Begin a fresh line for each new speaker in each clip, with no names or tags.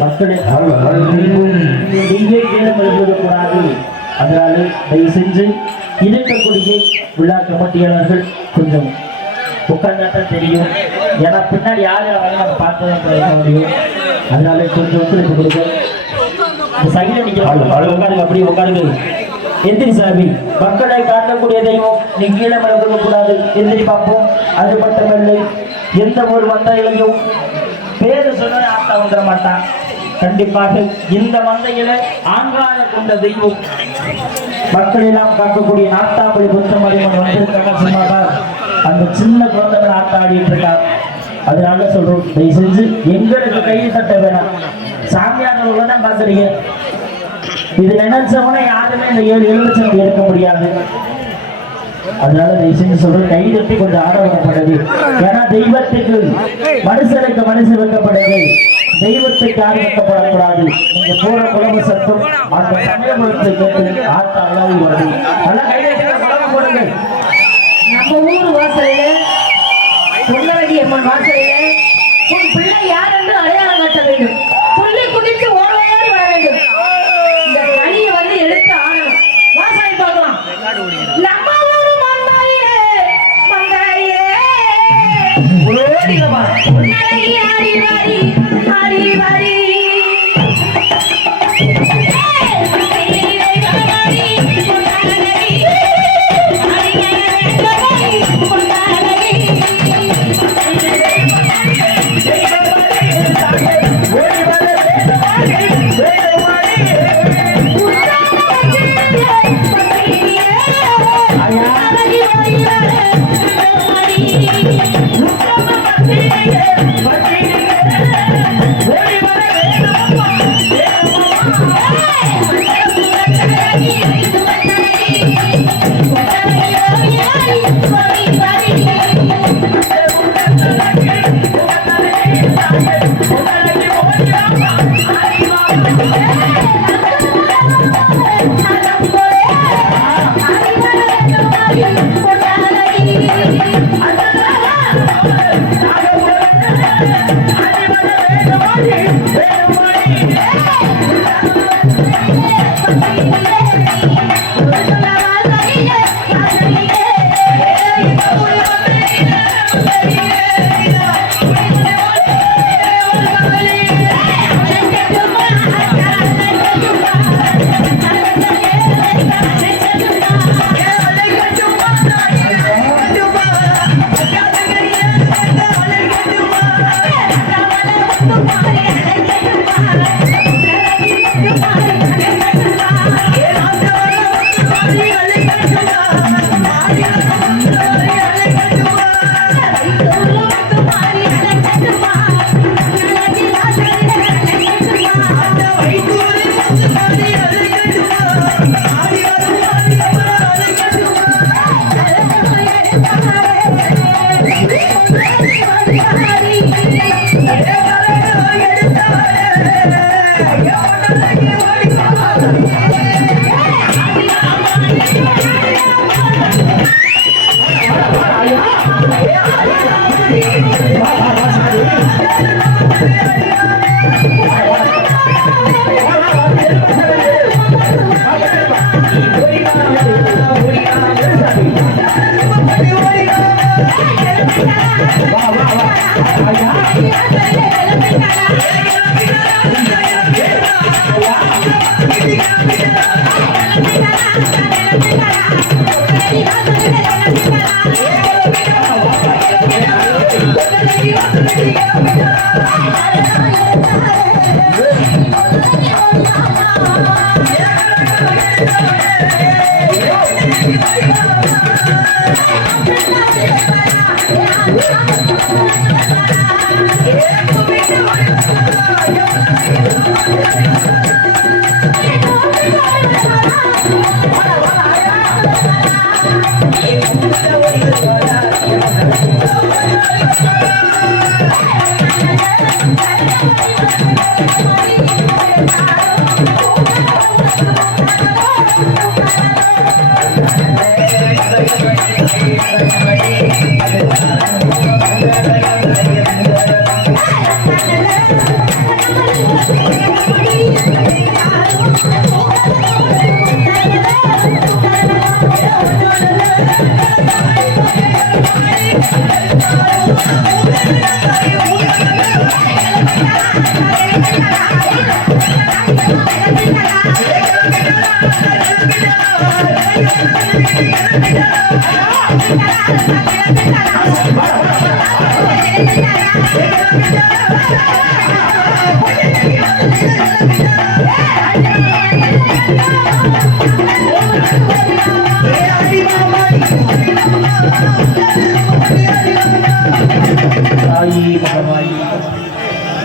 Birthday எங்கே ஈழம் எழுந்திடக்கூடாது அதனாலே தயவு செஞ்சு இருக்கக்கூடிய விழா கமிட்டியாளர்கள் கொஞ்சம் உட்கார்ந்தாட்டம் தெரியும். ஏன்னா பின்னாடி யார் யாராலும் நம்ம பார்த்ததான் முடியும் அதனால கொஞ்சம் ஒத்துழைப்பு கொடுங்க. சைடில் நீங்கள் உட்காருங்க. அப்படியே உட்காருங்க. எந்திரி சாமி. மக்களை காட்டக்கூடிய தெய்வம். கீழே கூடாது எந்திரி பார்ப்போம். அது மட்டுமில்லை. எந்த ஒரு வந்த இளைஞரும் பேரு சொன்ன ஆட்டா வந்துட மாட்டான். கண்டிப்பாக இந்த மந்தையில ஆங்கார கொண்ட தெய்வம். மக்கள் எல்லாம் காக்கக்கூடிய நாட்டாப்படி புத்தமரிமன் வந்திருக்காங்க அந்த சின்ன குழந்தைகள் ஆட்டாடிட்டு இருக்கார். அதனால சொல்றோம் தயவு செஞ்சு எங்களுக்கு கையில் தட்ட வேணாம். சாமியார்களோட தான் பார்த்துறீங்க இது நினைச்சவன யாருமே இந்த ஏழு எலுமிச்சம் எடுக்க முடியாது. அதனால தயவு செஞ்சு சொல்றேன் கை தட்டி கொஞ்சம் ஆரம்பிக்கப்பட்டது ஏன்னா தெய்வத்துக்கு மனுஷனுக்கு மனுஷன் வைக்கப்பட்டது. தெய்வத்தை காரணப்படக்கூடாது நீங்க போற குழம்பு சத்தம் அந்த சமயபுரத்தை கேட்டு ஆட்ட அழகு வரும்
நம்ம ஊர் வாசலில் பொங்கலடி அம்மன்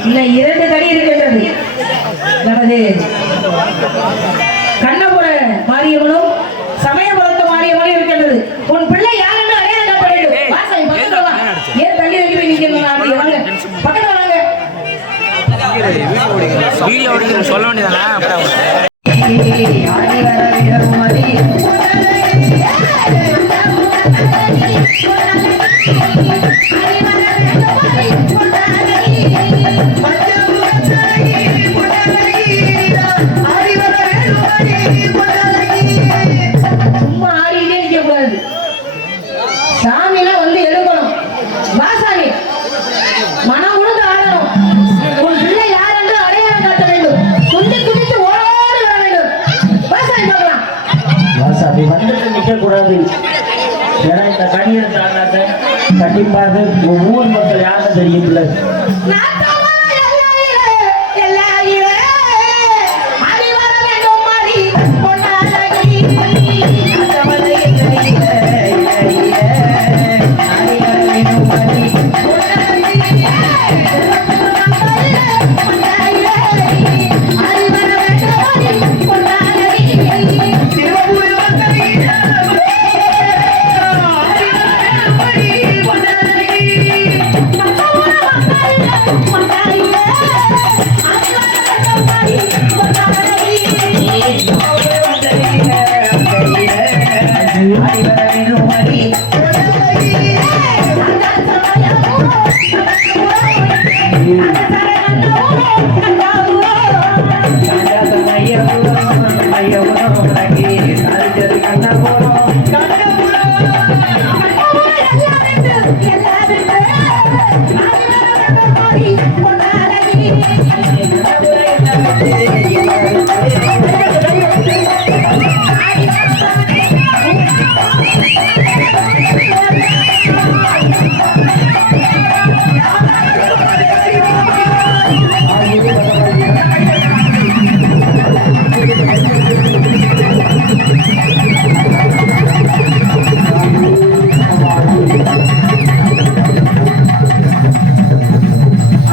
இன்னும் இரண்டு கடி இருக்கின்றது. நமது கண்ணபுர மாரியம்மனும் சமயபுரத்து மாரியம்மனும் இருக்கின்றது. உன் பிள்ளை யாருன்னு அடையாளம் காட்ட வேண்டும் வாசல் பக்கத்துல வா. ஏன் தள்ளி வைக்க போய் நிக்கணும் அப்படி வாங்க. பக்கத்துல வாங்க.
வீடியோ எடுத்து சொல்ல வேண்டியதானே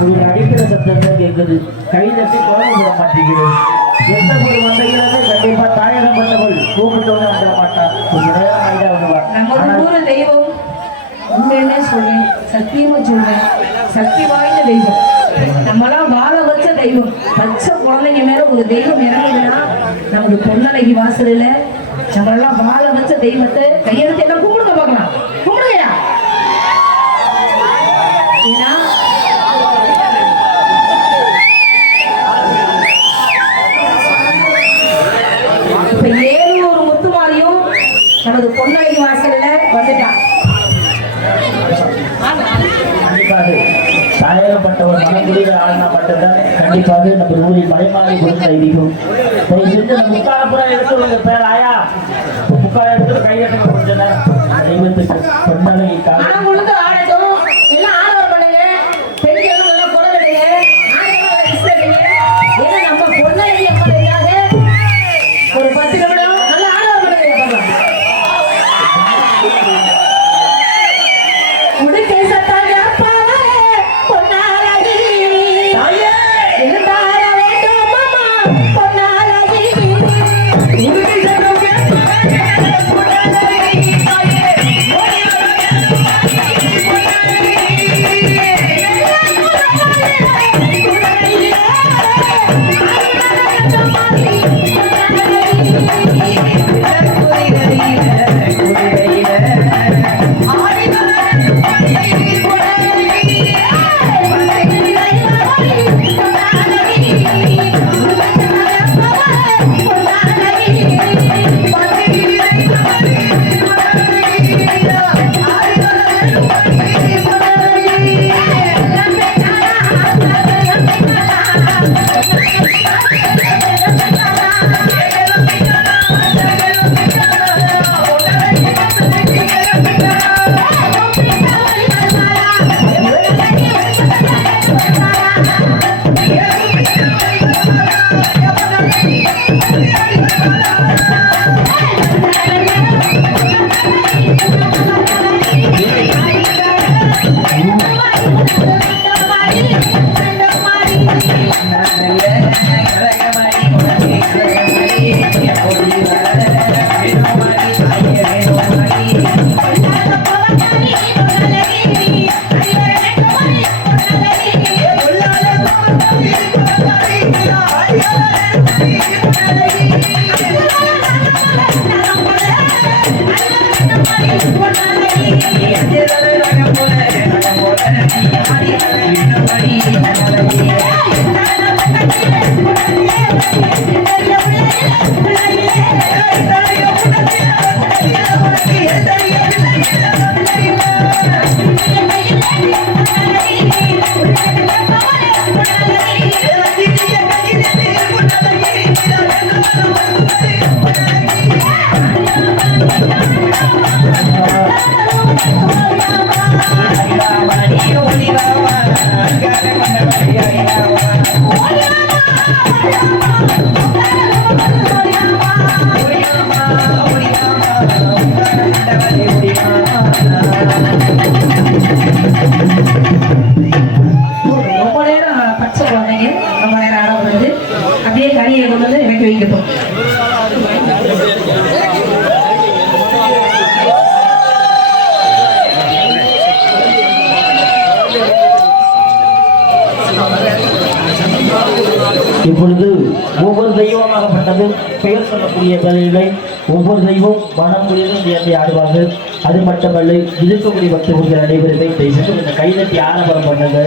அவங்க அடிக்கிற சத்தம் தான் கேட்குது. கை தட்டி குழம்பு விட மாட்டேங்குது எந்த ஒரு வந்தையிலுமே கண்டிப்பா தாயகம் பண்ணவள் கூப்பிட்டோன்னு வந்துட மாட்டான். ஆனா
ஊரு தெய்வம். உண்மையுமே சொல்றேன்? சத்தியமா சொல்றேன். சக்தி வாய்ந்த தெய்வம். நம்மளாம் வாழ வச்ச தெய்வம். பச்சை குழந்தைங்க மேல ஒரு தெய்வம் இறங்குதுன்னா நமக்கு பொன்னழகி வாசலில் நம்மளெல்லாம் வாழ வச்ச தெய்வத்தை கையெழுத்து வந்துட்டான்
கண்டிப்பாக தாயகப்பட்டவர் மனமுடிவு ஆடினா மட்டும்தான். கண்டிப்பாக நம்ம ஊரில் மலைமாறி கொடுத்த ஐதீகம். தயவு செஞ்சு அந்த எடுத்து பேர் ஆயா எடுத்து கையெழுத்து நேரம் தெய்வத்துக்கு பொன்னலை காலை இப்பொழுது ஒவ்வொரு தெய்வமாகப்பட்டது பெயர் சொல்லக்கூடிய வேலைகளை ஒவ்வொரு தெய்வம் மனம் உயர்ந்து சேர்ந்து ஆடுவார்கள். அது மட்டுமல்ல இருக்கக்கூடிய பக்தர்கள் அனைவருமே பேசிட்டு இந்த கைதட்டி ஆரம்பம் பண்ணது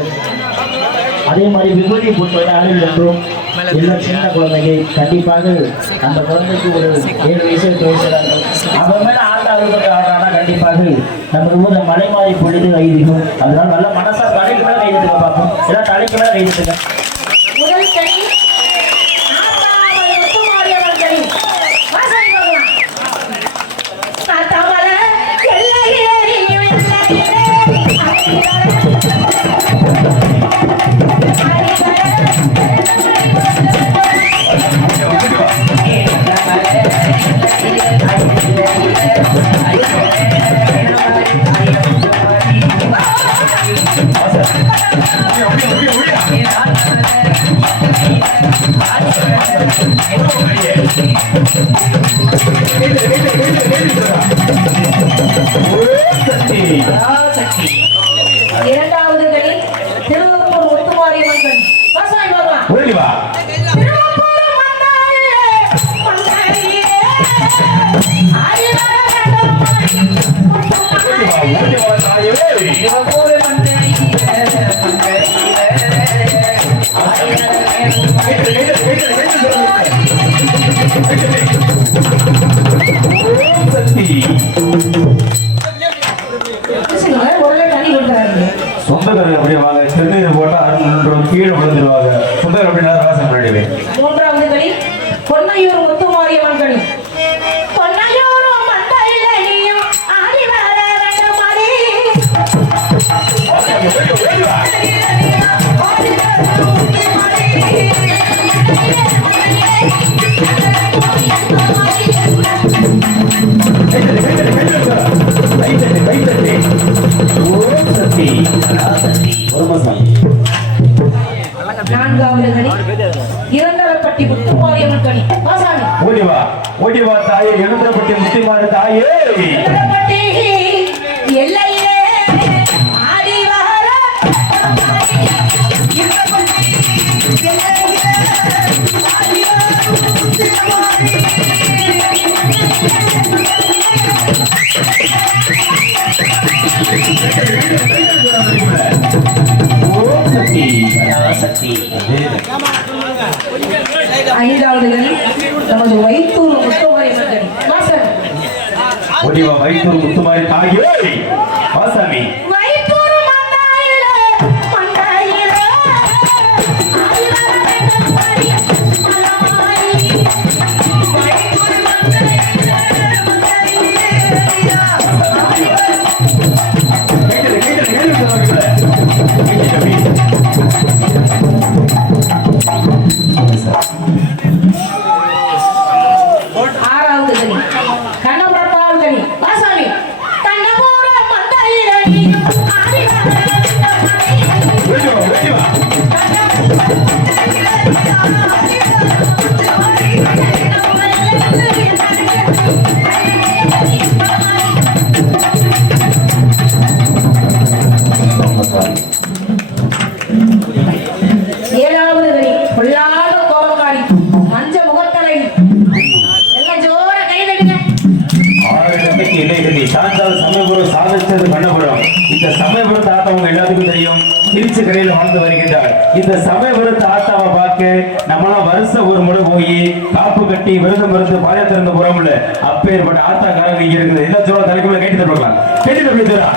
அதே மாதிரி விபூதி பொறுத்தவரை ஆறில் என்றும் எல்லா சின்ன குழந்தைங்க கண்டிப்பாக அந்த குழந்தைக்கு ஒரு ஏழு வயசு எட்டு வயசு தான் அவன் மேல ஆட்ட அறுபத்தி ஆடுறானா கண்டிப்பாக நம்ம ஊர்ல மலை மாறி பொழுது ஐதீகம் அதனால நல்ல மனசா தலைக்கு மேல கைதுக்க பார்ப்போம் ஏன்னா தலைக்கு மேல கைதுங்க
不是你
吧？வா ஓடி வா தாயே. எழுந்தப்பட்டி முத்திமாறு தாயே ஓடி திருச்சி வாழ்ந்து வருகின்றார். இந்த சமயபுரத்து ஆத்தாவை பார்க்க நம்மளாம் வருஷம் ஒரு முறை போய் காப்பு கட்டி விரதம் இருந்து பாய திறந்த புறம்ல அப்பேற்பட்ட ஆத்தாக்காரங்க இங்க இருக்குது. என்ன சொல்ல தலைக்குள்ள கேட்டு தருவாங்க கேட்டு தருவா